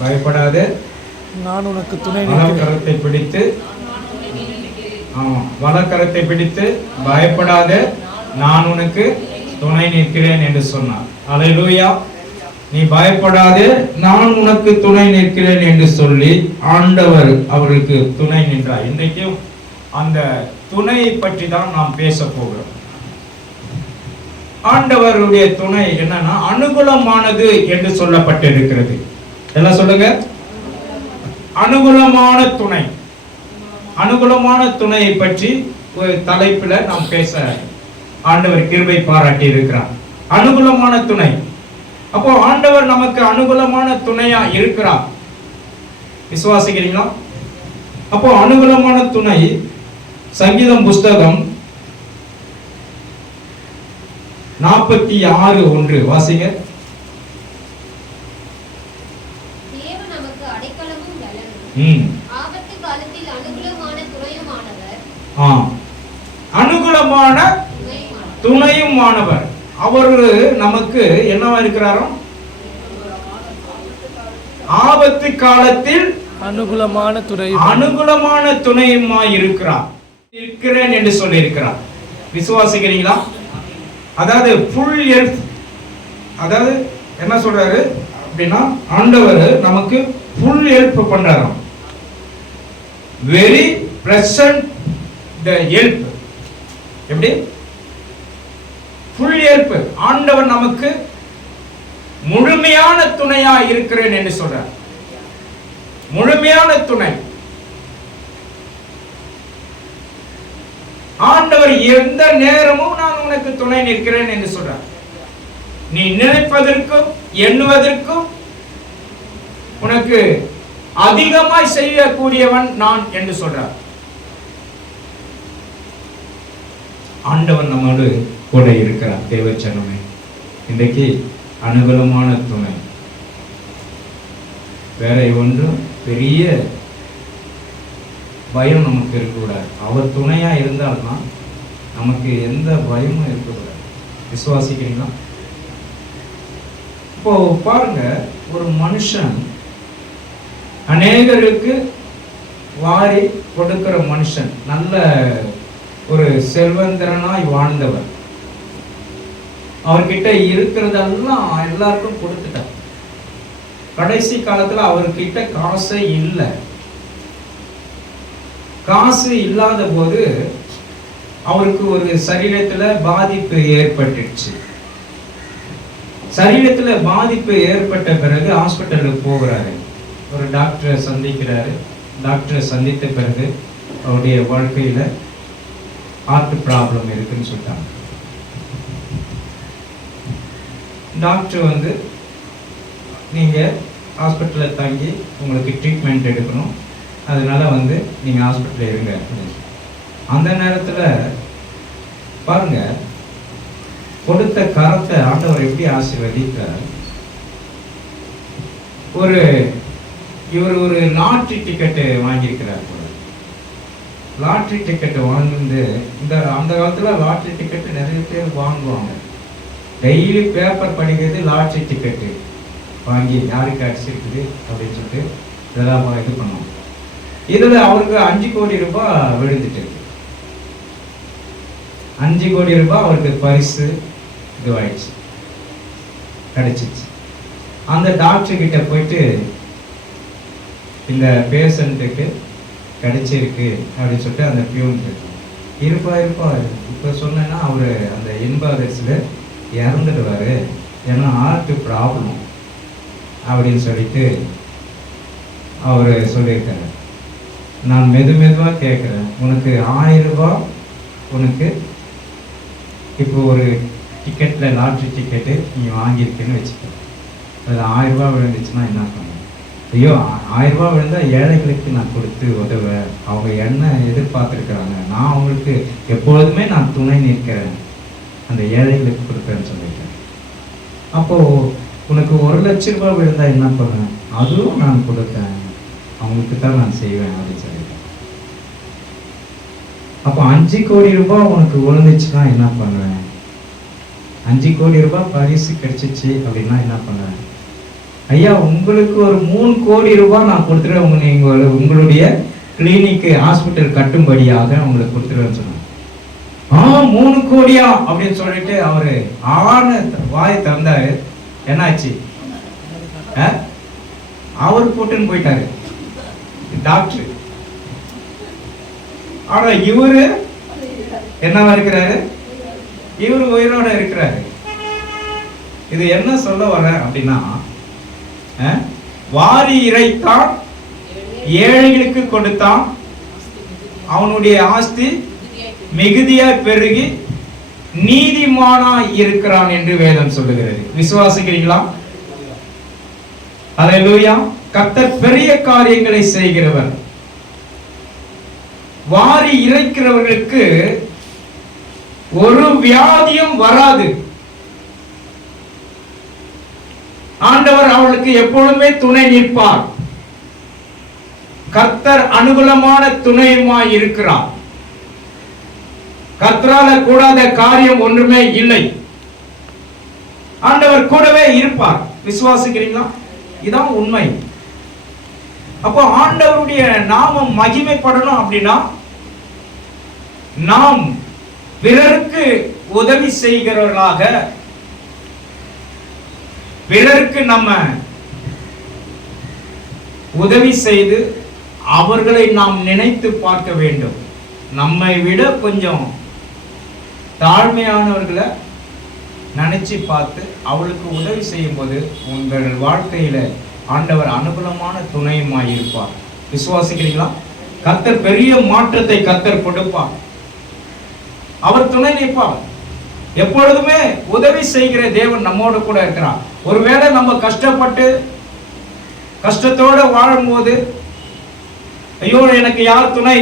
பயப்படாதே, நான் உனக்கு துணை வலக்கரத்தை பிடித்து, வலக்கரத்தை பிடித்து பயப்படாதே, நான் உனக்கு துணை நிற்கிறேன் என்று சொன்னார். அல்லேலூயா. நீ பயப்படாதே, நான் உனக்கு துணை நிற்கிறேன் என்று சொல்லி ஆண்டவர் அவருக்கு துணை நின்றார். இன்றைக்கும் அந்த துணையை பற்றி தான் நாம் பேச போகிறோம். ஆண்டவருடைய துணை என்னன்னா அனுகூலமானது என்று சொல்லப்பட்டிருக்கிறது. எல்லாம் சொல்லுங்க, அனுகூலமான துணை. அனுகூலமான துணையை பற்றி ஒரு தலைப்புல நாம் பேச ஆண்டவர் கிருபை பாராட்டி இருக்கிறார். அனுகூலமான துணை. அப்போ ஆண்டவர் நமக்கு அனுகூலமான துணையா இருக்கிறார். விசுவாசிக்கிறீங்களா? அப்போ அனுகூலமான துணை சங்கீதம் புஸ்தகம் 46:1 வாசிங்க. தேவன் நமக்கு அடைக்கலமும் பலனும், ஆபத்து காலத்தில் அனுகூலமான துணையுமானவர். அனுகூலமான துணையுமானவர். அவர் நமக்கு என்னவா இருக்கிறாரோ? ஆபத்து காலத்தில் அனுகூலமான துணையுமா இருக்கிறார். இருக்கிறேன் என்று சொல்லி இருக்கிறார். விசுவாசிக்கிறீங்களா? அதாவது ஃபுல் ஹெல்ப். அதாவது என்ன சொல்றாரு அப்படின்னா ஆண்டவர் நமக்கு ஃபுல் ஹெல்ப் பண்றாரு. Very present the help. எப்படி? Full help. ஆண்டவர் நமக்கு முழுமையான துணையா இருக்கிறேன் என்று சொல்றார். முழுமையான துணை. ஆண்டவர் எந்த நேரமும் நான் உனக்கு துணை நிற்கிறேன் என்று சொல்றார். நீ நினைப்பதற்கும் எண்ணுவதற்கும் உனக்கு அதிகமாய் செய்யக்கூடியவன் நான் என்று சொல்றார். ஆண்டவன் நம்மோடு கூட இருக்கிறார். தேவச்சனமே, இன்றைக்கு அனுகூலமான துணை. வேற ஒன்றும் பெரிய பயம் நமக்கு இருக்கக்கூடாது. அவர் துணையா இருந்தால்தான் நமக்கு எந்த பயமும் இருக்கக்கூடாது. விசுவாசிக்கிறீங்களா? இப்போ பாருங்க, ஒரு மனுஷன் அநேகருக்கு வாரி கொடுக்கிற மனுஷன், நல்ல ஒரு செல்வந்தரனாய் வாழ்ந்தவர், அவர்கிட்ட இருக்கிறதெல்லாம் எல்லாருக்கும் கொடுத்துட்டார். கடைசி காலத்துல அவர்கிட்ட காசே இல்லை. காசு இல்லாத போது அவருக்கு ஒரு சரீரத்துல பாதிப்பு ஏற்பட்டுச்சு. சரீரத்துல பாதிப்பு ஏற்பட்ட பிறகு ஹாஸ்பிட்டலுக்கு போகிறாரு. ஒரு டாக்டரை சந்திக்கிறாரு. டாக்டரை சந்தித்த பிறகு அவருடைய வாழ்க்கையில ஹார்ட் ப்ராப்ளம் இருக்குன்னு சொல்லிட்டாங்க. டாக்டர் நீங்க ஹாஸ்பிட்டல்ல தங்கி உங்களுக்கு ட்ரீட்மெண்ட் எடுக்கணும், அதனால நீங்க ஹாஸ்பிட்டல்ல இருங்க. அந்த நேரத்துல பாருங்க, கொடுத்த கரத்தை ஆண்டவர் எப்படி ஆசீர்வதித்தார். இவர் ஒரு லாட்ரி டிக்கெட்டு வாங்கியிருக்கிறார். லாட்ரி டிக்கெட்டு வாங்கிட்டு அந்த காலத்துல லாட்ரி டிக்கெட்டு நிறைய பேர் வாங்குவாங்க. டெய்லி பேப்பர் படிக்கிறது லாட்ரி டிக்கெட்டு வாங்கி யாருக்கு அடிச்சிருக்குது அப்படின்னு சொல்லிட்டு இதெல்லாம் இது பண்ணுவோம். இதுல அவருக்கு 5 கோடி ரூபாய் விழுந்துட்டு, 5 கோடி ரூபாய் அவருக்கு பரிசு இதுவாயிடுச்சு, கிடைச்சிச்சு. அந்த டாக்டர் கிட்ட போயிட்டு இந்த பேஷண்ட்டுக்கு கிடைச்சிருக்கு அப்படின்னு சொல்லிட்டு அந்த பியூன் இருப்பா இப்ப சொன்னா அவரு அந்த இன்பாதர்ஸ்ல இறந்துடுவாரு, ஏன்னா ஹார்ட் ப்ராப்ளம் அப்படின்னு சொல்லிட்டு அவரு சொல்லியிருக்காரு. நான் மெதுவா கேட்கிறேன், உனக்கு 1000 ரூபாய் உனக்கு இப்போ ஒரு டிக்கெட்ல லாட்ரி டிக்கெட்டு நீ வாங்கியிருக்கேன்னு வச்சுக்க, அதில் 1000 ரூபாய் விழுந்துச்சுன்னா என்ன பண்ணுவேன்? ஐயோ, 1000 ரூபாய் விழுந்தா ஏழைகளுக்கு நான் கொடுத்து உதவுவேன், அவங்க என்ன எதிர்பார்த்துருக்குறாங்க, நான் அவங்களுக்கு எப்பொழுதுமே நான் துணை நிற்கிறேன், அந்த ஏழைகளுக்கு கொடுப்பேன்னு சொல்லிட்டேன். அப்போ உனக்கு 1 லட்சம் ரூபாய் விழுந்தா என்ன பண்ணுவேன்? அதுவும் நான் கொடுத்தேன், அவங்களுக்கு தான் நான் செய்வேன் அப்படின்னு சொல்லிட்டேன். அப்போ 5 கோடி ரூபாய் உனக்கு விழுந்துச்சுன்னா என்ன பண்ணுவேன்? 5 கோடி ரூபாய் பரிசு கிடைச்சிச்சு அப்படின்னா என்ன பண்ணுவேன்? ஐயா உங்களுக்கு ஒரு 3 கோடி ரூபாய் நான் கொடுத்துருவேன், நீங்க உங்களுடைய கிளினிக்கு ஹாஸ்பிட்டல் கட்டும்படியாக உங்களுக்கு கொடுத்துருவேன்னு சொன்னாங்க. 3 கோடியா அப்படின்னு சொல்லிட்டு அவரு வாயை திறந்தாரு. என்னாச்சு? அவர் போட்டுன்னு போயிட்டாரு டாக்டர். ஆனா இவரு என்னவா இருக்கிறாரு? இவரு உயிரோட இருக்கிறாரு. இது என்ன சொல்ல வர அப்படின்னா, வாரி இறைத்தான், ஏழைகளுக்கு கொடுத்தான், அவனுடைய ஆஸ்தி மிகுதியாய் பெருகி நீதிமானா இருக்கிறான் என்று வேதம் சொல்லுகிறது. விசுவாசிக்கிறீங்களா? அல்லேலூயா. கர்த்தர் பெரிய காரியங்களை செய்கிறவர். வாரி இறைக்கிறவர்களுக்கு ஒரு வியாதியும் வராது. ஆண்டவர் அவளுக்கு எப்பொழுதுமே துணை நிற்பார். கர்த்தர் அனுகூலமான துணையுமாய் இருக்கிறார். கர்த்தரால கூடாத காரியம் ஒன்றுமே இல்லை. ஆண்டவர் கூடவே இருப்பார். விசுவாசிக்கிறீங்களா? இதான் உண்மை. அப்போ ஆண்டவருடைய நாமம் மகிமைப்படணும் அப்படின்னா நாம் பிறருக்கு உதவி செய்கிறவர்களாக, பிறருக்கு நம்ம உதவி செய்து அவர்களை நாம் நினைத்து பார்க்க வேண்டும். நம்மை விட கொஞ்சம் தாழ்மையானவர்களை நினைச்சு பார்த்து அவளுக்கு உதவி செய்யும் போது உங்கள் வாழ்க்கையில ஆண்டவர் அனுகூலமான துணையுமாய் இருப்பார். விசுவாசிக்கிறீங்களா? கர்த்தர் பெரிய மாற்றத்தை கர்த்தர் கொடுப்பார். அவர் துணை நிற்பார். எப்பொழுதுமே உதவி செய்கிற தேவன் நம்மோடு கூட இருக்கிறார். ஒருவேளை நம்ம கஷ்டப்பட்டு கஷ்டத்தோட வாழும்போது, ஐயோ எனக்கு யார் துணை,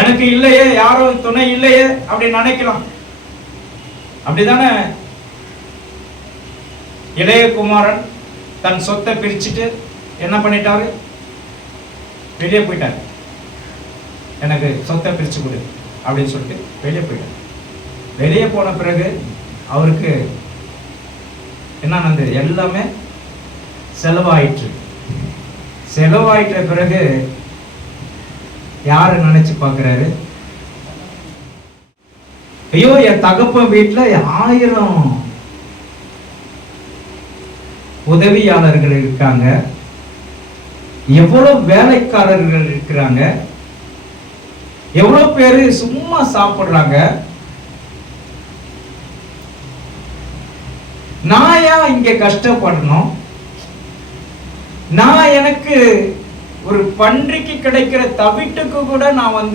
எனக்கு இல்லையே, யாரும் துணை இல்லையே அப்படின்னு நினைக்கலாம். அப்படிதானே இளைய குமாரன் தன் சொத்தை பிரிச்சுட்டு என்ன பண்ணிட்டாரு? வெளியே போயிட்டாரு. எனக்கு சொத்தை பிரிச்சு கொடு அப்படின்னு சொல்லிட்டு வெளியே போயிட்டார். வெளியே போன பிறகு அவருக்கு என்ன நடந்தது? எல்லாமே செலவாயிற்று. செலவாயிட்ட பிறகு யாரு நினைச்சு பார்க்கிறாரு? ஐயோ என் தகப்பன் வீட்டுல 1000 உதவியாளர்கள் இருக்காங்க, எவ்வளவு வேலைக்காரர்கள் இருக்கிறாங்க, எவ்வளவு பேரு சும்மா சாப்பிடுறாங்க, நான் ஏன் இங்க கஷ்டப்படணும்? நான் எனக்கு ஒரு பன்றிக்கு கிடைக்கிற தவிட்டுக்கு கூட நான்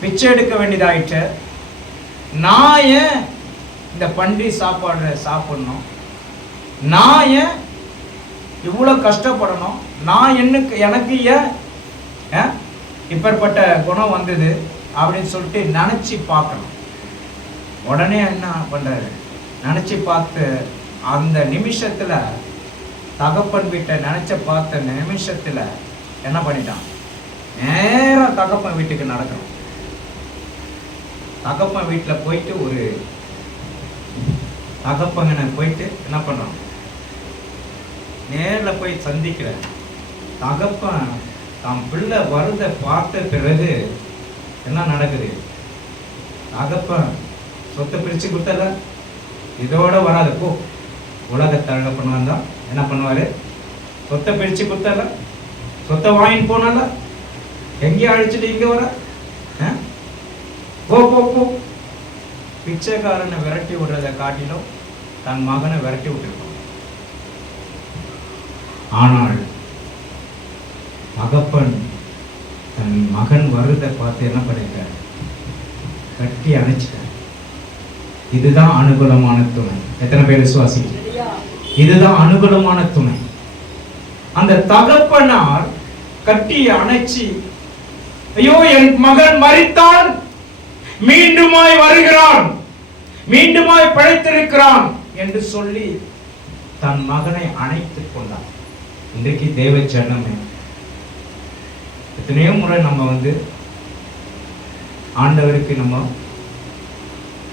பிச்சை எடுக்க வேண்டியதாயிற்று. நான் ஏன் இந்த பன்றி சாப்பாடு சாப்பிடணும்? நான் ஏன் இவ்வளவு கஷ்டப்படணும்? நான் எனக்கு ஏன் இப்பேற்பட்ட குணம் வந்தது அப்படின்னு சொல்லிட்டு நினைச்சு பார்க்கணும். உடனே என்ன பண்றாரு? நினைச்சு பார்த்து அந்த நிமிஷத்துல, தகப்பன் வீட்டை நினைச்ச பார்த்த நிமிஷத்துல என்ன பண்ணிட்டான்? நேரா தகப்பன் வீட்டுக்கு நடக்கணும். தகப்பன் வீட்டுல போயிட்டு ஒரு தகப்பங்கனை போயிட்டு என்ன பண்றான்? நேரில் போய் சந்திக்கிற தகப்பன் தாம் பிள்ளை வருத பார்த்த பிறகு என்ன நடக்குது? தகப்பன் சொத்தை பிரிச்சு கொடுத்தல, இதோட வராது போ. உலக தகப்பன் வந்தா என்ன பண்ணுவாரு? சொத்தை பிரிச்சு கொடுத்தல, சொத்தை வாங்கிட்டு போனால, எங்கேயும் அழிச்சிட்டு இங்க வர போ போ போ. பிச்சைக்காரனை விரட்டி விடுறதை காட்டிலும் தன் மகனை விரட்டி விட்டுருப்பான். ஆனால் தகப்பன் தன் மகன் வருவதை பார்த்து என்ன பண்ணிருக்காரு? கட்டி அணைச்சிட்டார். இதுதான் அனுகூலமான துணை. எத்தனை பேர் விசுவாசிக்கிறீங்க? இதுதான் அனுகூலமான துணை. அந்த தகப்பனார் கட்டி அணைச்சி, ஐயோ என் மகன் மரித்தான், மீண்டுமாய் வருகிறான், மீண்டுமாய் பிழைத்திருக்கிறான் என்று சொல்லி தன் மகனை அணைத்துக் கொண்டார். இன்றைக்கு தேவ ஜனமே, எத்தனையோ முறை நம்ம ஆண்டவருக்கு நம்ம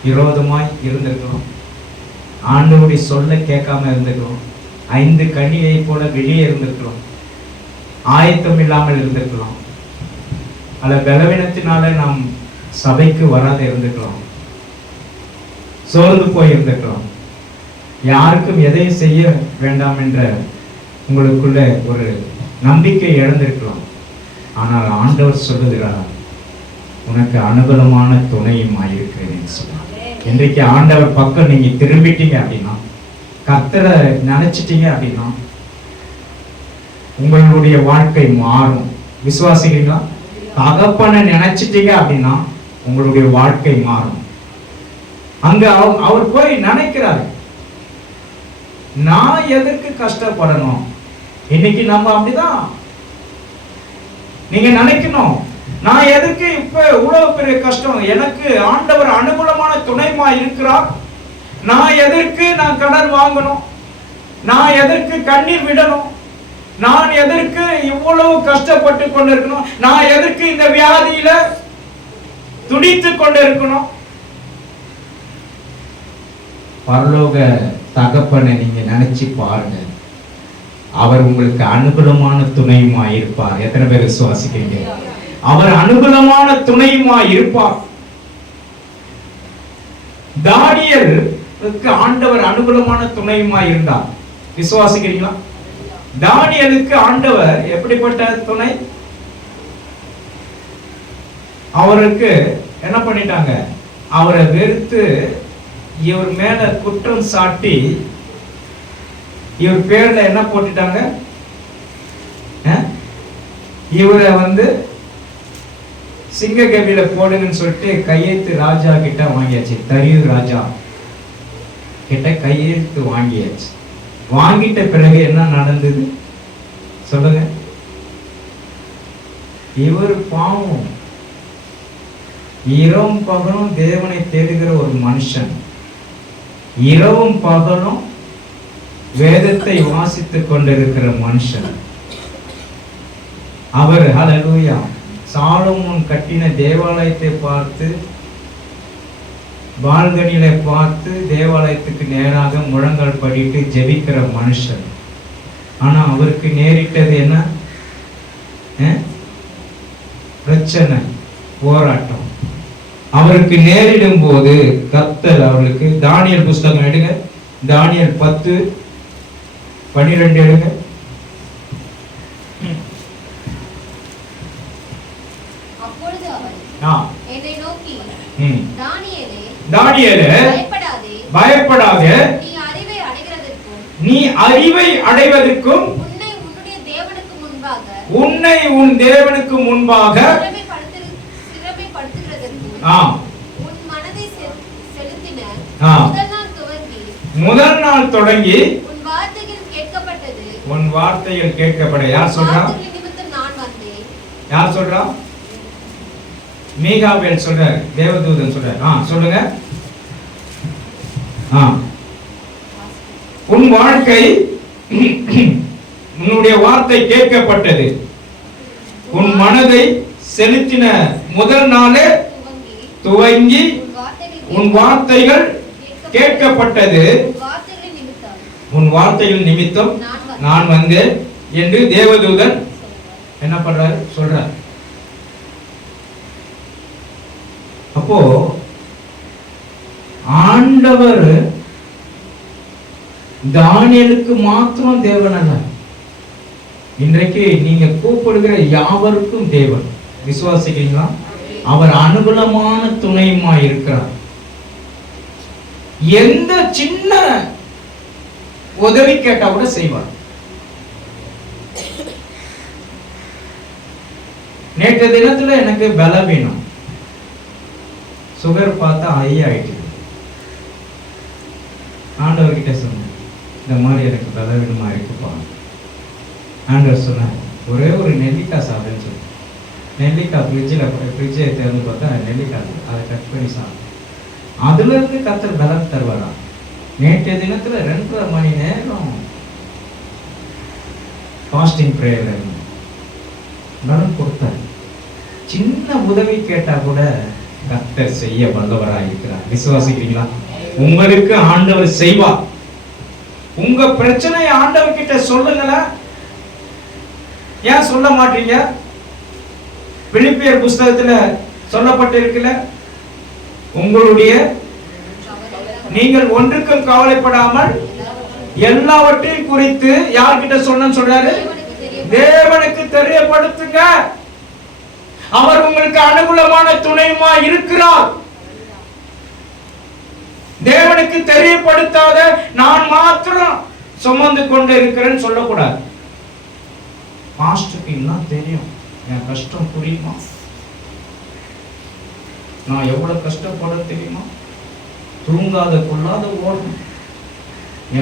விரோதமாய் இருந்திருக்கிறோம். ஆண்டவருடைய சொல்ல கேட்காம இருந்திருக்கிறோம். 5 கன்னியை போல வெளியே இருந்திருக்கிறோம். ஆயத்தம் இல்லாமல் இருந்திருக்கலாம். அல்ல பலவீனத்தினால நாம் சபைக்கு வராத இருந்திருக்கலாம். சோர்ந்து போய் இருந்திருக்கலாம். யாருக்கும் எதையும் செய்ய வேண்டாம் என்ற உங்களுக்குள்ள ஒரு நம்பிக்கை இழந்திருக்கலாம். ஆனால் ஆண்டவர் சொல்லுகிறார், உனக்கு அனுகூலமான துணையும் ஆயிருக்கிறேன் சொன்னார். இன்றைக்கு ஆண்டவர் பக்கம் நீங்க திரும்பிட்டீங்க அப்படின்னா, கர்த்தரை நினைச்சிட்டீங்க அப்படின்னா, உங்களுடைய வாழ்க்கை மாறும். விசுவாசிக்கிறீங்களா? தகப்பனை நினைச்சிட்டீங்க அப்படின்னா உங்களுடைய வாழ்க்கை மாறும். அங்க அவர் போய் நினைக்கிறாரு, நான் எதற்கு கஷ்டப்படணும்? இன்னைக்கு நம்ம அப்படிதான் நீங்க நினைக்கணும், நான் எதற்கு இப்ப இவ்வளவு பெரிய கஷ்டம்? எனக்கு ஆண்டவர் அனுகூலமான துணைமா இருக்கிறார். நான் எதற்கு நான் கடன் வாங்கணும்? நான் எதற்கு கண்ணீர் விடணும்? நான் எதற்கு இவ்வளவு கஷ்டப்பட்டு கொண்டிருக்கணும்? நான் எதற்கு இந்த வியாதியில துடித்து கொண்டிருக்கணும்? பரலோக தகப்பனை நீங்க நினைச்சு பாருங்க, அவர் உங்களுக்கு அனுகூலமான துணையுமா இருப்பார். எத்தனை பேர் விசுவாசிக்கிறீங்க? அவர் அனுகூலமான துணையுமா இருப்பார். தானியேலுக்கு ஆண்டவர் அனுகூலமான துணையுமா இருந்தார். விசுவாசிக்கிறீங்களா? தானியேலுக்கு ஆண்டவர் எப்படிப்பட்ட துணை? அவருக்கு என்ன பண்ணிட்டாங்க? அவரை வெறுத்து இவர் மேல குற்றம் சாட்டி இவர் பேர்ல என்ன போட்டுட்டாங்க? இவரை சிங்ககவியில போடுங்கன்னு சொல்லிட்டு கையெழுத்து ராஜா கிட்ட வாங்கியாச்சு. தரியு ராஜா கிட்ட கையெழுத்து வாங்கியாச்சு. வாங்கிட்ட பிறகு என்ன நடந்தது சொல்லுங்க? இவர் பாவம், இரவும் பகலும் தேவனை தேடுகிற ஒரு மனுஷன், இரவும் பகலும் வேதத்தை வாசித்துக் கொண்டிருக்கிற மனுஷன் அவர். ஹல்லேலூயா! சாலமோன் கட்டின தேவாலயத்தை பார்த்து, பால்கனியில பார்த்து தேவாலயத்துக்கு நேராக முழங்கால் படிட்டு ஜெபிக்கிற மனுஷன். ஆனா அவருக்கு நேரிட்டது என்ன? பிரச்சனை, போராட்டம். அவருக்கு நேரிடும் போது கர்த்தர் அவர்களுக்கு, தானியேல் புஸ்தகம் எடுங்க, தானியேல் 10:12 எடுங்க. அப்பொழுது அவர் என்னை நோக்கி, தானியேலே, பயப்படாதே, நீ அறிவை அடைவதற்கும் உன்னை உன் தேவனுக்கு முன்பாக முதல் நாள் தொடங்கி உன் வார்த்தைகள் கேட்கப்பட. யார் சொல்றா? யார் சொல்றா? மீகாவேல் சொல்ற, தேவதூதன் சொல்ற. சொல்லுங்க. உன் வாழ்க்கை, உன்னுடைய வார்த்தை கேட்கப்பட்டது. உன் மனதை செலுத்தின முதல் நாளே துவங்கி உன் வார்த்தைகள் கேட்கப்பட்டது. உன் வார்த்தைகள் நிமித்தம் நான் வந்தேன் என்று தேவதூதன் என்ன பண்றாரு? சொல்றார். அப்போ ஆண்டவர் தானியேலுக்கு மாத்திரம் தேவன் அல்ல, இன்றைக்கு நீங்க கூப்பிடுகிற யாவருக்கும் தேவன். விசுவாசிக்கிறீங்களா? அவர் அனுகூலமான துணையுமா இருக்கிறார். எந்த சின்ன உதவி கேட்டா கூட செய்வார். நேற்று தினத்துல எனக்கு பலவீனம், சுகர் பார்த்தா ஹை ஆயிட்டு. ஆண்டவர்கிட்ட சொன்னேன், இந்த மாதிரி எனக்கு பலவீனமா இருக்குப்பா. ஆண்டவர் சொன்னார், ஒரே ஒரு நெல்லிக்காய் சாப்பிடுன்னு சொல்லி. நெல்லிக்காய் ஃப்ரிட்ஜை திறந்து பார்த்தா நெல்லிக்காய், அதை கட் பண்ணி சாப்பிடும். அதுல இருந்து கர்த்தர் பலம் தருவாரா. நேற்றைய தினத்துல 2.5 மணி நேரம் ஃபாஸ்டிங் பிரேயர் பலம் கொடுத்தார். சின்ன உதவி கேட்டா கூட கர்த்தர் செய்ய வல்லவராக இருக்கிறார். விசுவாசிக்கிறீங்களா? உங்களுக்கு ஆண்டவர் செய்வார். உங்க பிரச்சனையை ஆண்டவர் கிட்ட சொல்லுங்களேன். ஏன் சொல்ல மாட்டீங்க? பிலிப்பியர் புஸ்தகத்துல சொல்லப்பட்டிருக்கல, உங்களுடைய நீங்கள் ஒன்றுக்கும் கவலைப்படாமல் எல்லாவற்றையும் குறித்து யார்கிட்ட சொன்னு சொல்றாரு? தேவனுக்கு தெரியப்படுத்துங்க. அவர் உங்களுக்கு அனுகூலமான துணையுமா இருக்கிறார். தேவனுக்கு தெரியப்படுத்தாத நான் மாத்திரம் சுமந்து கொண்டு இருக்கிறேன்னு சொல்லக்கூடாது. மாஸ்டருக்கு எல்லாம் தெரியும், என் கஷ்டம் புரியுமா, நான் எவ்வளவு கஷ்டப்பட தெரியுமா, தூங்காத கொள்ளாத ஓடும்,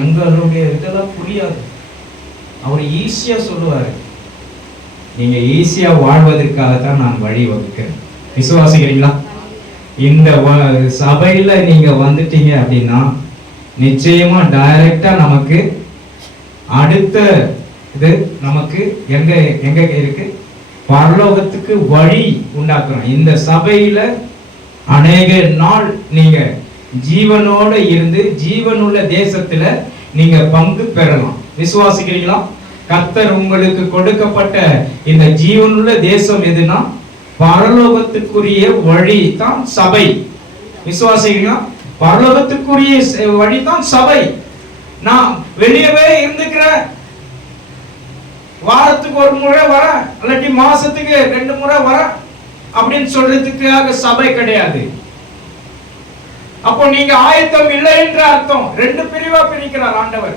எங்களுடைய இதெல்லாம் புரியாது. அவர் ஈஸியா சொல்லுவாரு. நீங்க ஈஸியா வாழ்வதற்காக தான் நான் வழி வகுக்கிறேன். விசுவாசிக்கிறீங்களா? இந்த சபையில நீங்க வந்துட்டீங்க அப்படின்னா நிச்சயமா டைரக்டா நமக்கு அடுத்த இது நமக்கு எங்க எங்க இருக்கு? பரலோகத்துக்கு வழி உண்டாக்குறோம். இந்த சபையில அநேக நாள் நீங்க ஜீவனோட இருந்து ஜீவனுள்ள தேசத்துல நீங்க பங்கு பெறலாம். விசுவாசிக்கிறீங்களா? கர்த்தர் உங்களுக்கு கொடுக்கப்பட்ட இந்த ஜீவனுள்ள தேசம் எதுனா பரலோகத்துக்குரிய வழி தான் சபை. விசுவாசிக்கிறீங்களா? பரலோகத்துக்குரிய வழி தான் சபை. நான் வெளியவே இருந்துக்கிறேன், வாரத்துக்கு ஒரு முறை வரேன், இல்லாட்டி மாசத்துக்கு 2 முறை வரேன் அப்படின்னு சொல்றதுக்காக சபை கிடையாது. அப்போ நீங்க ஆயத்தம் இல்லை என்ற அர்த்தம். 2 பிரிவா பிரிக்கிறார் ஆண்டவர்.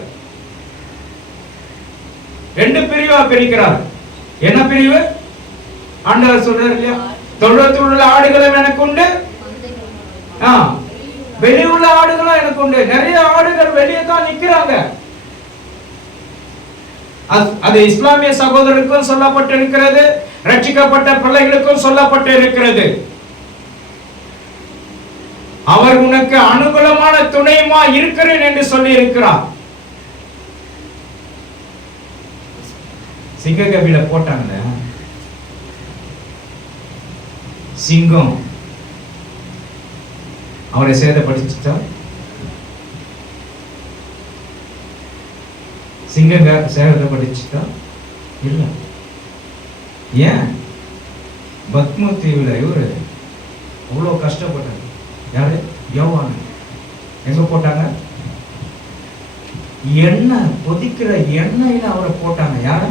2 பிரிவா பிரிக்கிறார். என்ன பிரிவு? ஆண்டவர் சொல்றாரு இல்லையா, தொழுவத்தில் உள்ள ஆடுகளும் எனக்கு உண்டு, வெளியுள்ள ஆடுகளும் எனக்கு உண்டு. நிறைய ஆடுகள் வெளியே தான் நிக்கிறாங்க. அது இஸ்லாமிய சகோதரருக்கும் சொல்லப்பட்டிருக்கிறது, ரட்சிக்கப்பட்ட பிள்ளைகளுக்கும் சொல்லப்பட்டிருக்கிறது. அவர் உனக்கு அனுகூலமான துணையுமா இருக்கிறேன் என்று சொல்லி இருக்கிறார். சிங்ககவில போட்டாங்க, சிங்கம் அவரை சேதப்படுத்திட்டா, சிங்கம் சேதப்படுத்திட்டா இல்ல. ஏன்? பத்ம தீவுல இவரு அவ்வளவு கஷ்டப்பட்டாரு. யாரு? யோவான். எங்க போட்டாங்க? எண்ணெய் கொதிக்கிற எண்ணெயில அவரை போட்டாங்க. யார?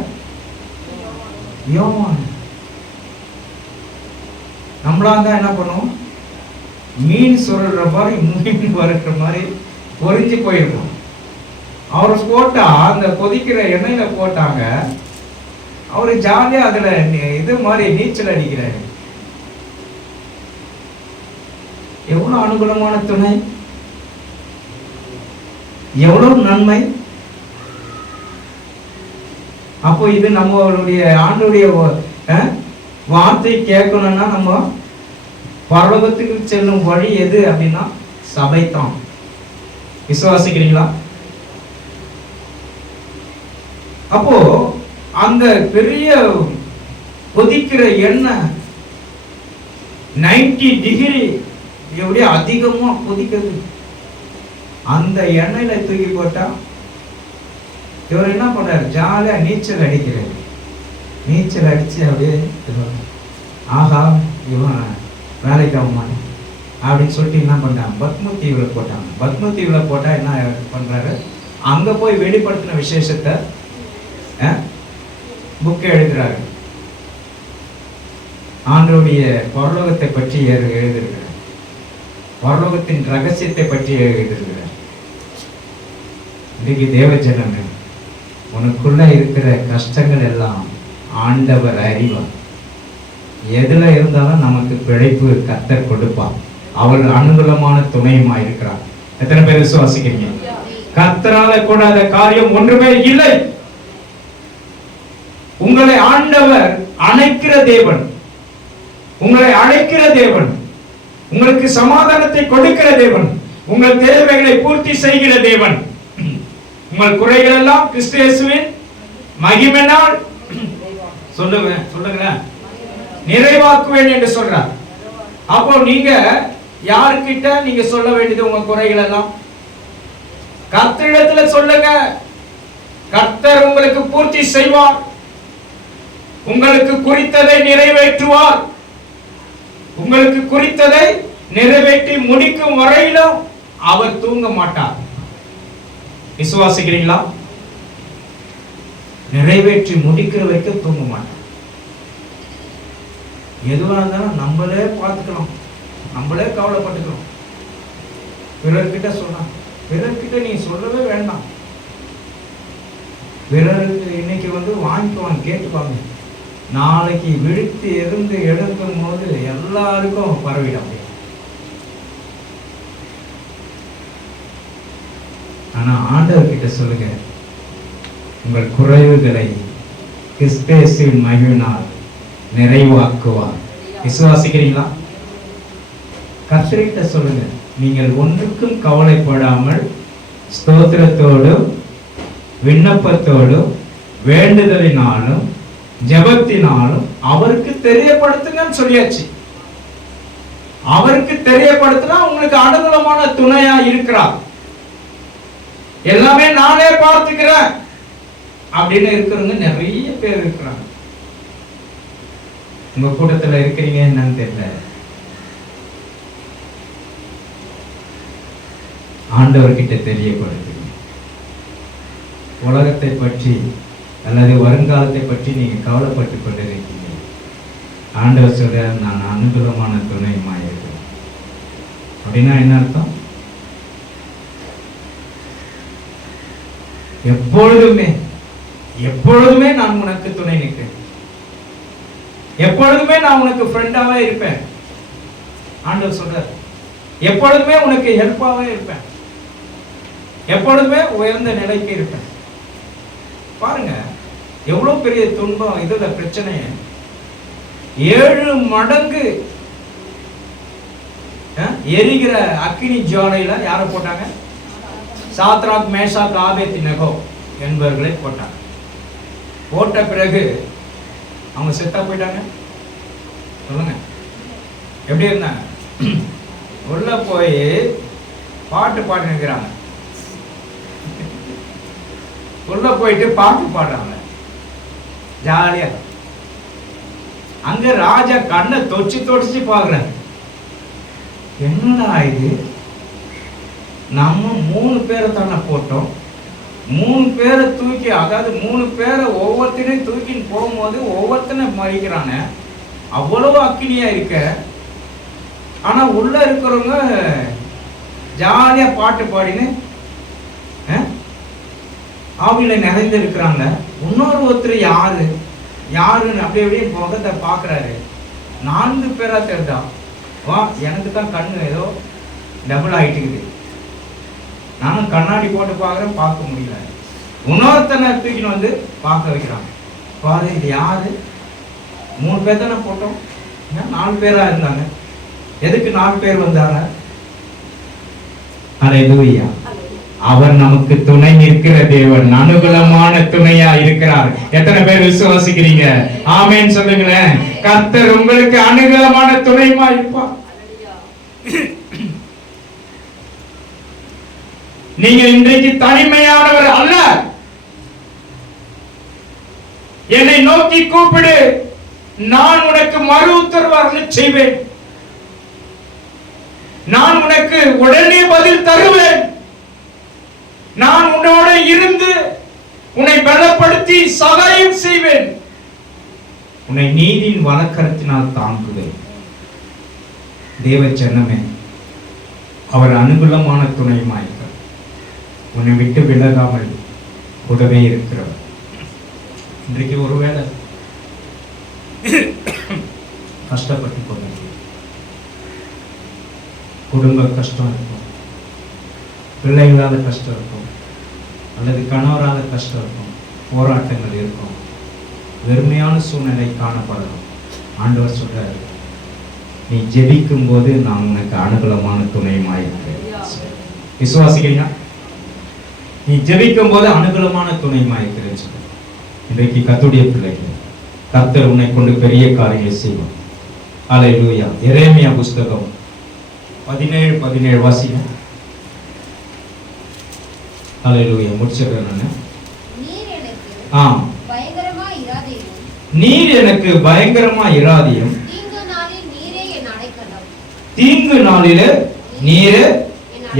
யோவான். நம்மளா தான் என்ன பண்ணுவோம்? மீன் சுருள்ற மாதிரி மீன் வறுக்கிற மாதிரி பொறிஞ்சு போயிருக்கோம். அவரை போட்டா அந்த கொதிக்கிற எண்ணெயில போட்டாங்க. அவரு ஜாலியா அதுல இது மாதிரி நீச்சல் அடிக்கிறாரு. எவ்வளவு அனுகூலமான துணை, எவ்வளவு நன்மை. அப்போ இது நம்மளுடைய ஆண்டுடைய வார்த்தை கேட்கணும்னா நம்ம பரலோகத்துக்கு செல்லும் வழி எது அப்படின்னா சபை தான். விசுவாசிக்கிறீங்களா? அப்போ அந்த பெரிய கொதிக்கிற எண்ணெய் 90 டிகிரி எப்படியே அதிகமா கொதிக்கிறது. அந்த எண்ணெயில தூக்கி போட்டா இவர் என்ன பண்றாரு? ஜாலியா நீச்சல் அடிக்கிறாரு. நீச்சல் அடிச்சு அப்படியே ஆஹா இவன் வேலைக்கு ஆகுமான் அப்படின்னு சொல்லிட்டு என்ன பண்றாங்க? பத்ம தீவுல போட்டாங்க. பத்ம தீவுல போட்டா என்ன பண்றாரு? அங்க போய் வெளிப்படுத்தின விசேஷத்தை புக்கை எழுதுறாரு. ஆண்டவருடைய பரலோகத்தை பற்றி எழுதியிருக்கிறார். பரலோகத்தின் ரகசியத்தை பற்றி எழுதியிருக்கிறார். இன்னைக்கு தேவஜனமே, உனக்குள்ள இருக்கிற கஷ்டங்கள் எல்லாம் ஆண்டவர் அறிவார். எதுல இருந்தாலும் நமக்கு பிழைப்பு கர்த்தர் கொடுப்பார். அவர் அனுகூலமான துணையுமா இருக்கிறார். எத்தனை பேர் விசுவாசிக்கிறீங்க? கர்த்தரால கூடாத காரியம் ஒன்றுமே இல்லை. உங்களை ஆண்டவர் அழைக்கிற தேவன், உங்களை அழைக்கிற தேவன், உங்களுக்கு சமாதானத்தை கொடுக்கிற தேவன், உங்கள் தேவைகளை பூர்த்தி செய்கிற தேவன். உங்கள் குறைகள் எல்லாம் கிறிஸ்து இயேசுவின் மகிமையினால் சொல்லுங்க நிறைவாக்குவேன் என்று சொல்றார். அப்போ நீங்க யாருக்கிட்ட நீங்க சொல்ல வேண்டியது? உங்க குறைகள் எல்லாம் கர்த்தரிடத்துல சொல்லுங்க. கர்த்தர் உங்களுக்கு பூர்த்தி செய்வார். உங்களுக்கு குறித்ததை நிறைவேற்றுவார். உங்களுக்கு குறித்ததை நிறைவேற்றி முடிக்கும் வரையிலும் அவர் தூங்க மாட்டார். விசுவாசிக்கிறீங்களா? நிறைவேற்றி முடிக்கிற வரைக்கும் தூங்க மாட்டார். எதுவா இருந்தாலும் நம்மளே பார்த்துக்கலாம், நம்மளே கவலைப்பட்டுக்கிறோம். பிறர்கிட்ட சொன்னா, பிறர்கிட்ட நீ சொல்லவே வேண்டாம். பிறருக்கு இன்னைக்கு வாங்கிக்குவாங்க, கேட்டுப்பாங்க. நாளைக்கு விழித்து இருந்து எடுக்கும் போது எல்லாருக்கும் பரவிடும். ஆனா ஆண்டவர்கிட்ட சொல்லுங்க, உங்கள் குறைவுகளை கிறிஸ்தேசுவின் மகிமையினால் நிறைவாக்குவார். விசுவாசிக்கிறீங்களா? கர்த்தர்கிட்ட சொல்லுங்க, நீங்கள் ஒன்றுக்கும் கவலைப்படாமல் ஸ்தோத்திரத்தோடும் விண்ணப்பத்தோடும் வேண்டுதலினாலும் ஜெபத்தினாலும் அவருக்கு தெரியப்படுத்துங்கன்னு சொல்லியாச்சு. அவருக்கு தெரியப்படுத்தினா உங்களுக்கு அனுகூலமான துணையா இருக்கிறார். எல்லாமே நானே பார்த்துக்கிறேன் அப்படின்னு இருக்கிறவங்க நிறைய பேர் இருக்கிறாங்க. உங்க கூட்டத்துல இருக்கிறீங்க என்னன்னு தெரியல. ஆண்டவர்கிட்ட தெரியப்படுத்துங்க. உலகத்தை பற்றி அல்லது வருங்காலத்தை பற்றி நீங்க கவலைப்பட்டு கொண்டிருக்கீங்க. ஆண்டவர் சொல்ற, நான் அனுகூலமான துணையுமா இருக்கிறேன். அப்படின்னா என்ன அர்த்தம்? எப்பொழுதுமே நான் உனக்கு துணை நிற்கிறேன். எப்பொழுதுமே நான் உனக்கு ஃப்ரெண்டாவே இருப்பேன். ஆண்டவர் சொல்றார், எப்பொழுதுமே உனக்கு ஹெல்ப்பாவே இருப்பேன். எப்பொழுதுமே உயர்ந்த நிலைக்கு இருப்பேன். பாருங்க எவ்வளவு பெரிய துன்பம் இதுல பிரச்சனை. 7 மடங்கு எரிகிற அக்கினி ஜுவாலையில யாரை போட்டாங்க? சாத்ராக், மேஷாக், ஆபேத்நேகோ என்பவர்களை போட்டாங்க. போட்ட பிறகு அவங்க செத்தா போயிட்டாங்க. சொல்லுங்க, எப்படி இருந்தாங்க? உள்ள போய் பாட்டு பாடினுக்கிறாங்க. உள்ள போயிட்டு பாட்டு பாடுறாங்க ஜாலியா. அங்க ராஜா கண்ணை தொடிச்சு பாக்குறாரு. என்னடா இது, நம்ம 3 பேரை தானே போட்டோம். 3 பேரை தூக்கி, அதாவது 3 பேரை ஒவ்வொருத்தரையும் தூக்கின்னு போகும்போது ஒவ்வொருத்தனை மறிக்கிறாங்க. அவ்வளவு அக்கினியா இருக்க. ஆனா உள்ள இருக்கிறவங்க ஜாலியா பாட்டு பாடின்னு ஆவியில நிறைந்து இருக்கிறாங்க. ஒருத்தர் யாருன்னு அப்படியே முகத்தை பாக்குறாரு. 4 பேரா தெரிதா? வா, எனக்கு தான் கண்ணு ஏதோ டபுள் ஆயிட்டுக்குது. நானும் கண்ணாடி போட்டு பார்க்குறேன், பார்க்க முடியல. இன்னொருத்தனை தூக்கின்னு பார்க்க வைக்கிறாங்க. பாரு, இது யாரு? 3 பேர் தானே போட்டோம், 4 பேரா இருந்தாங்க. எதுக்கு 4 பேர் வந்தாங்க? அல்லேலூயா. அவர் நமக்கு துணை நிற்கிற தேவன், அனுகூலமான துணையா இருக்கிறார். எத்தனை பேர் விசுவாசிக்கிறீங்க? ஆமென் சொல்லுங்களேன். கர்த்தர் உங்களுக்கு அனுகூலமான துணைமா இருப்பார். நீங்க இன்றைக்கு தனிமையானவர் அல்ல. என்னை நோக்கி கூப்பிடு, நான் உனக்கு மறு உத்தரவு அருளச் செய்வேன். நான் உனக்கு உடனே பதில் தருவேன். நான் உன்னோட இருந்து உன்னை பலப்படுத்தி சகாயம் செய்வேன். உன்னை நீதியின் வலக்கரத்தினால் தாங்குவேன். தேவ ஜனமே, அவர் அனுகூலமான துணையுமாயிருக்கிறார். உன்னை விட்டு விலகாமல் கூடவே இருக்கிறவர். இன்றைக்கு ஒருவேளை கஷ்டப்பட்டு கொண்டு குடும்ப கஷ்டம் இருக்கும், பிள்ளைகளால கஷ்டம் இருக்கும், அல்லது கணவரால கஷ்டம் இருக்கும், போராட்டங்கள் இருக்கும், வெறுமையான சூழ்நிலை காணப்படலாம். ஆண்டவர் சொல்றாரு, நீ ஜெபிக்கும் போது நான் உனக்கு அனுகூலமான துணையுமாயிருக்கிறேன். விசுவாசிக்கிறீங்க? நீ ஜெபிக்கும் போது அனுகூலமான துணையுமாயிருக்கிறேன் சொல்ற. இன்றைக்கு கர்த்தருடைய பிள்ளைகள், கர்த்தர் உன்னை கொண்டு பெரிய காரியங்களை செய்வார். அல்லேலூயா. எரேமியா புஸ்தகம் 17:17 வாசிங்க. ஹல்லேலூயா. முடிச்சிடுறேன் நான். நீர் எனக்கு ஆ, பயங்கரமா இராதேயும், நீர் எனக்கு பயங்கரமா இராதேயும், தீங்கு நாளில் நீரே என் அடைக்கலம், தீங்கு நாளிலே நீரே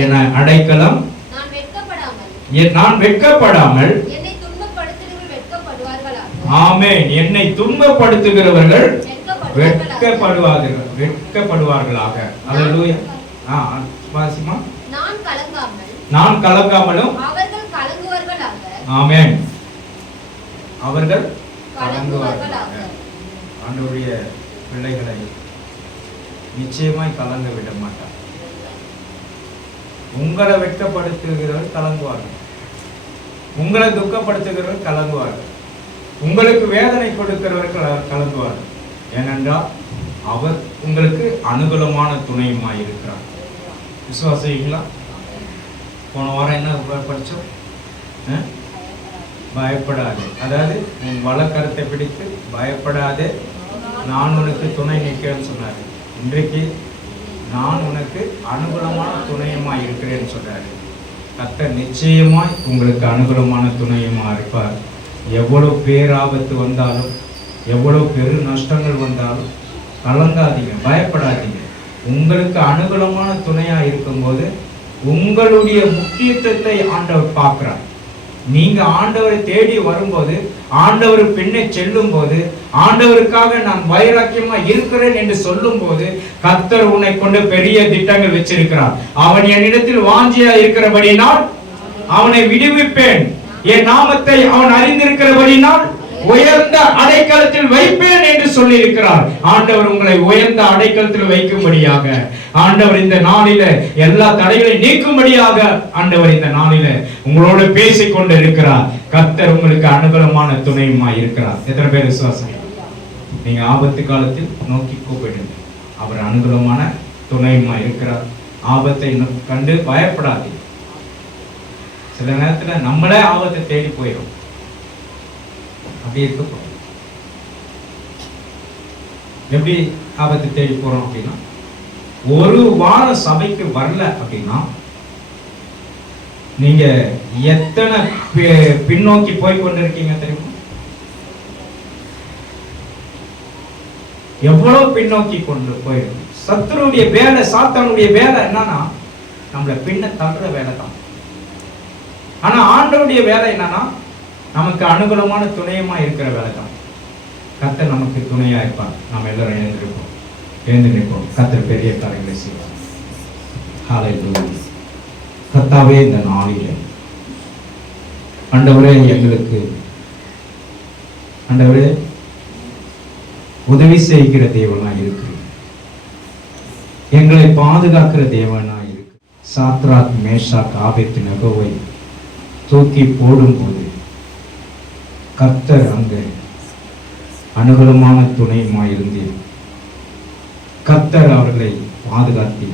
என அடைக்கலம், நான் வெட்கப்படாமல் நான் வெட்கப்படாமல், என்னை துன்பப்படுத்துகிறவர்கள் வெட்கப்படுவார்களாக, ஆமென், என்னை துன்பப்படுத்துகிறவர்கள் வெட்கப்படுவார்களாக. வெட்கப்படுவார்களாக. ஹல்லேலூயா. வாசிமா. நான் கலங்காமல் நான் கலங்காமலும், அவர்கள் கலங்குவார்களாக, ஆமென், அவர்கள் கலங்குவார்களாக. ஆண்டவருடைய பிள்ளைகளை நிச்சயமாய் கலங்க விட மாட்டார். உங்களை வெட்கப்படுத்துகிறவர் கலங்குவார்கள், உங்களை துக்கப்படுத்துகிறவர் கலங்குவார்கள், உங்களுக்கு வேதனை கொடுக்கிறவர்கள் கலங்குவார்கள். ஏனென்றால் அவர் உங்களுக்கு அனுகூலமான துணையுமாய் இருக்கிறார். விசுவாசிங்களா? போன வாரம் என்ன படித்தோம்? பயப்படாதே. அதாவது உன் வழக்கரத்தை பிடித்து பயப்படாதே, நான் உனக்கு துணை நிற்கிறேன்னு சொன்னார். இன்றைக்கு நான் உனக்கு அனுகூலமான துணையுமாய் இருக்கிறேன்னு சொல்றாரு. கர்த்தர் நிச்சயமாய் உங்களுக்கு அனுகூலமான துணையுமா இருப்பார். எவ்வளவு பேராபத்து வந்தாலும், எவ்வளவு பெரு நஷ்டங்கள் வந்தாலும் கலங்காதீங்க, பயப்படாதீங்க. உங்களுக்கு அனுகூலமான துணையா இருக்கும்போது உங்களுடைய முக்கியத்துவத்தை ஆண்டவர் பார்க்கிறார். நீங்க ஆண்டவரை தேடி வரும்போது, ஆண்டவர் பின்னே செல்லும் போது, ஆண்டவருக்காக நான் வைராக்கியமா இருக்கிறேன் என்று சொல்லும் போது, கர்த்தர் உன்னை கொண்டு பெரிய திட்டங்கள் வச்சிருக்கிறார். அவன் என்னிடத்தில் வாஞ்சியா இருக்கிறபடினால் அவனை விடுவிப்பேன், என் நாமத்தை அவன் அறிந்திருக்கிறபடினால் உயர்ந்த அடைக்கலத்தில் வைப்பேன் என்று சொல்லி இருக்கிறார். ஆண்டவர் உங்களை உயர்ந்த அடைக்கலத்தில் வைக்கும்படியாக, ஆண்டவர் இந்த நாளில எல்லா தடைகளையும் நீக்கும்படியாக ஆண்டவர் இந்த நாளில உங்களோட பேசிக் கொண்டு இருக்கிறார். கர்த்தர் உங்களுக்கு அனுகூலமான துணையுமாய் இருக்கிறார். எத்தனை பேர் விசுவாசம்? நீங்க ஆபத்து காலத்தில் நோக்கி கூப்பிடுங்க, அவர் அனுகூலமான துணையுமாய் இருக்கிறார். ஆபத்தை கண்டு பயப்படாதீங்க. சில நேரத்துல நம்மளே ஆபத்தை தேடி போயிடும். அப்படி இருக்க எப்படி ஆபத்தை தேடி போறோம் அப்படின்னா, ஒரு வார சபைக்கு வரல அப்படின்னா நீங்க எத்தனை பின்னோக்கி போய் கொண்டிருக்கீங்க தெரியுமா? எவ்வளவு பின்னோக்கி கொண்டு போயிருக்கு. சத்துருடைய வேலை, சாத்தானுடைய வேலை என்னன்னா நம்மளை பின்ன தள்ளுற வேலை தான். ஆனா ஆண்டவருடைய வேலை என்னன்னா நமக்கு அனுகூலமான துணையமா இருக்கிற வேலை தான். கர்த்தர் நமக்கு துணையா இருப்பார். நாம் எல்லாரும் எழுந்து நிற்போம். கர்த்தர் பெரிய காரியங்களை செய்வார். ஹல்லேலூயா. கர்த்தாவே, இந்த நாளிலே ஆண்டவரே எங்களுக்கு ஆண்டவரே உதவி செய்கிற தேவனா இருக்கு, எங்களை பாதுகாக்கிற தேவனா இருக்கு. சாத்ராக், மேஷாக், ஆபேத்நேகோவை தூக்கி போடும்போது கர்த்தர் அங்கு அனுகூலமான துணையுமாய் இருந்தீர். கர்த்தர் அவர்களை பாதுகாத்தி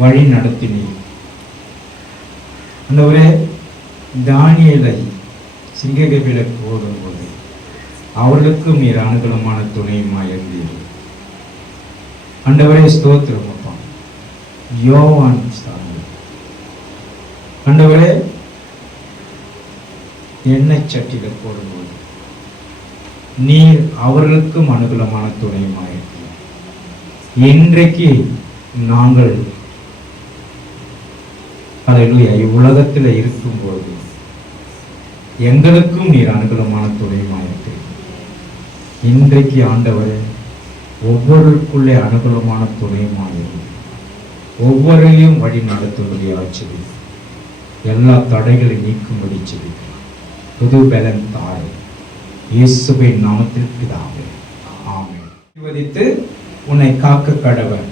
வழி நடத்தினீர். ஆண்டவரே, தானியேலை சிங்கக்கபில போடும்போது அவர்களுக்கும் நீர் அனுகூலமான துணையுமாய் இருந்தீர். ஆண்டவரே, ஸ்தோத்திரம் அப்பா. யோவான் ஆண்டவரே எண்ணெய் சட்டியில போடும்போது நீர் அவர்களுக்கும் அனுகூலமான துணையுமாய் இருக்கிறார். இன்றைக்கு நாங்கள் ஹல்லேலூயா இவ்வுலகத்தில் இருக்கும்போது எங்களுக்கும் நீர் அனுகூலமான துணையுமாய் இருக்கிறார். இன்றைக்கு ஆண்டவரே ஒவ்வொருக்குள்ளே அனுகூலமான துணையுமாய் இருக்கிறார். ஒவ்வொருவரையும் வழி நடத்தும்படி ஆட்சி, எல்லா தடைகளை நீக்கும்படி செய்கிறார். புது பலன் தாய் இயேசுவின் நாமத்தில் பிதாவே, ஆமென். ஆசீர்வதித்து உன்னை காக்க கடவர்.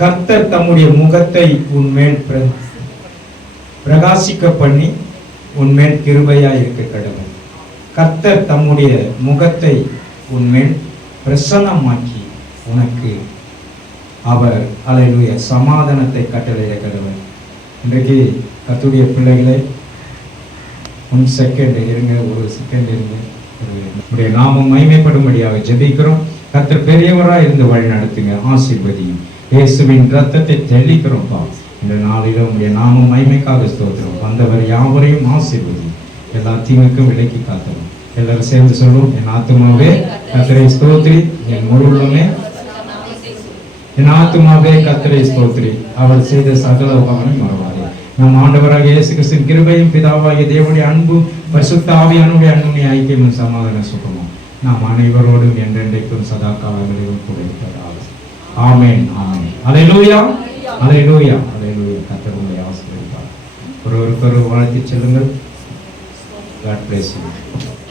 கர்த்தர் தம்முடைய முகத்தை உன்மேல் பிரகாசிக்க பண்ணி உன்மேல் கிருபையாய் இருக்க கடவர். கர்த்தர் தம்முடைய முகத்தை உன்மேல் பிரசன்னமாக்கி உனக்கு அவர் ஹல்லேலூயா சமாதானத்தை கட்டளையிட கடவர். இன்றைக்கு கர்த்தருடைய பிள்ளைகளை ஒரு செகண்ட் இருங்க. உடைய நாமம் மகிமைப்படும்படியாக ஜெபிக்கிறோம். கர்த்தர் பெரியவராய் இருந்து வழி நடத்துங்க, ஆசீர்வதியும். இயேசுவின் ரத்தத்தை தெளிக்கிறோம்ப்பா. இந்த நாளில் உங்களுடைய நாம மகிமைக்காக ஸ்தோத்திரம். வந்தவர் யாவரையும் ஆசீர்வதி, எல்லா தீமைக்கும் விலக்கி காத்தரும். எல்லாரும் சேர்ந்து சொல்லுவோம். என் ஆத்துமாவே கர்த்தரை ஸ்தோத்திரி, என் முழு உள்ளமே என் ஆத்துமாவே கர்த்தரை ஸ்தோத்திரி, அவர் செய்த சகல உபகாரங்களையும் மறவாதே. நம் ஆண்டவராக இயேசு கிறிஸ்துவின் கிருபையும் பிதாவாகிய தேவனுடைய அன்பும் பரிசுத்த ஆவியானவருடைய அன்புடைய ஐக்கியமும் சமாதான சுகமும் நாம் அனைவரோடும் என்றென்றைக்கும் சதா காலங்களிலும் கூட இருப்பதாக. ஆமென், ஆமென். அல்லேலூயா, அல்லேலூயா, அல்லேலூயா. கர்த்தர் உங்களை ஆசீர்வதிப்பார். ஒருவருக்கொருவர் வாழ்த்தி செல்லுங்கள். God bless you.